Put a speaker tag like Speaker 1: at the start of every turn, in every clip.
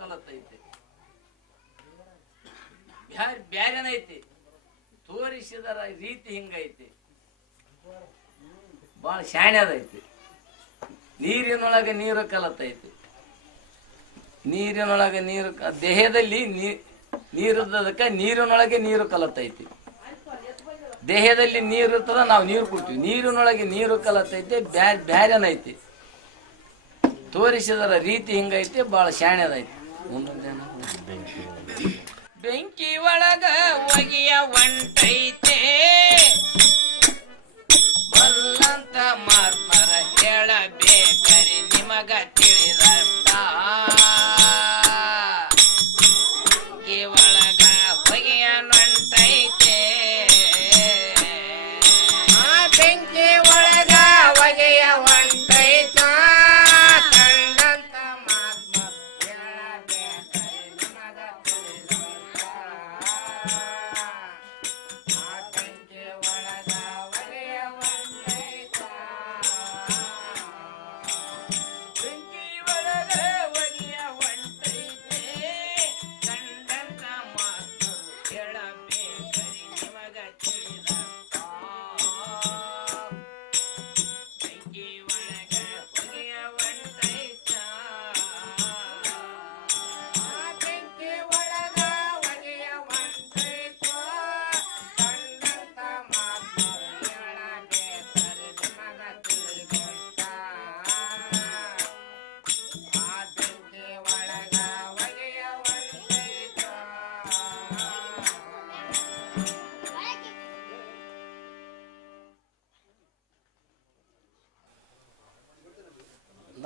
Speaker 1: ಕಲತೈತಿ. ಬ್ಯಾರ ಬ್ಯಾರೇನೈತಿ ತೋರಿಸಿದರ ರೀತಿ ಹಿಂಗೈತಿ. ಬಹಳ ಶಾಣ್ಯದೈತಿ ನೀರಿನೊಳಗೆ ನೀರು ಕಲತೈತಿ. ನೀರಿನೊಳಗೆ ನೀರು ದೇಹದಲ್ಲಿ ನೀರು ನೀರಿದ್ದದಕ್ಕೆ ನೀರಿನೊಳಗೆ ನೀರು ಕಲತೈತಿ. ದೇಹದಲ್ಲಿ ನೀರು ಇರ್ತದ ನಾವು ನೀರು ಕುಡ್ತೀವಿ. ನೀರಿನೊಳಗೆ ನೀರು ಕಲತೈತಿ, ಬ್ಯಾ, ಬ್ಯಾರೆನೈತಿ. ತೋರಿಸಿದರ ರೀತಿ ಹಿಂಗೈತಿ, ಭಾಳ ಶಾಣ್ಯದೈತಿ? ಬೆಂಕಿ ಒಳಗ ಒಗಿಯ ಒಂಟೈತೆ. ಬಲ್ಲಂತ ಮಾತ್ಮರ ಹೇಳಬೇಕರಿ ನಿಮಗ ತಿಳಿದಷ್ಟ ಬೆಂಕಿ ಒಳಗ ಹೊಗೆಯ ನೊಂಟೈತೆ
Speaker 2: ಆ ಬೆಂಕಿ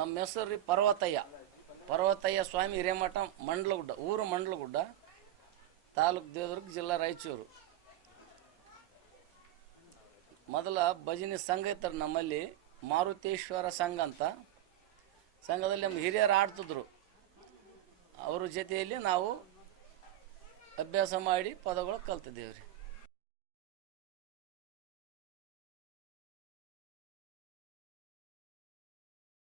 Speaker 1: ನಮ್ಮ ಹೆಸರು ರೀ ಪರ್ವತಯ್ಯ. ಪರ್ವತಯ್ಯ ಸ್ವಾಮಿ ಹಿರೇಮಠ, ಮಂಡ್ಲಗುಡ್ಡ, ಊರು ಮಂಡ್ಲಗುಡ್ಡ, ತಾಲೂಕು ದೇವದುರ್ಗ, ಜಿಲ್ಲಾ ರಾಯಚೂರು. ಮೊದಲ ಭಜನೆ ಸಂಘ ಇತ್ತಾರೆ ನಮ್ಮಲ್ಲಿ, ಮಾರುತೇಶ್ವರ ಸಂಘ ಅಂತ. ಸಂಘದಲ್ಲಿ ನಮ್ಮ ಹಿರಿಯರು ಆಡ್ತಿದ್ರು. ಅವ್ರ ಜೊತೆಯಲ್ಲಿ ನಾವು ಅಭ್ಯಾಸ ಮಾಡಿ ಪದಗಳು ಕಲ್ತಿದ್ದೇವೆ ರೀ.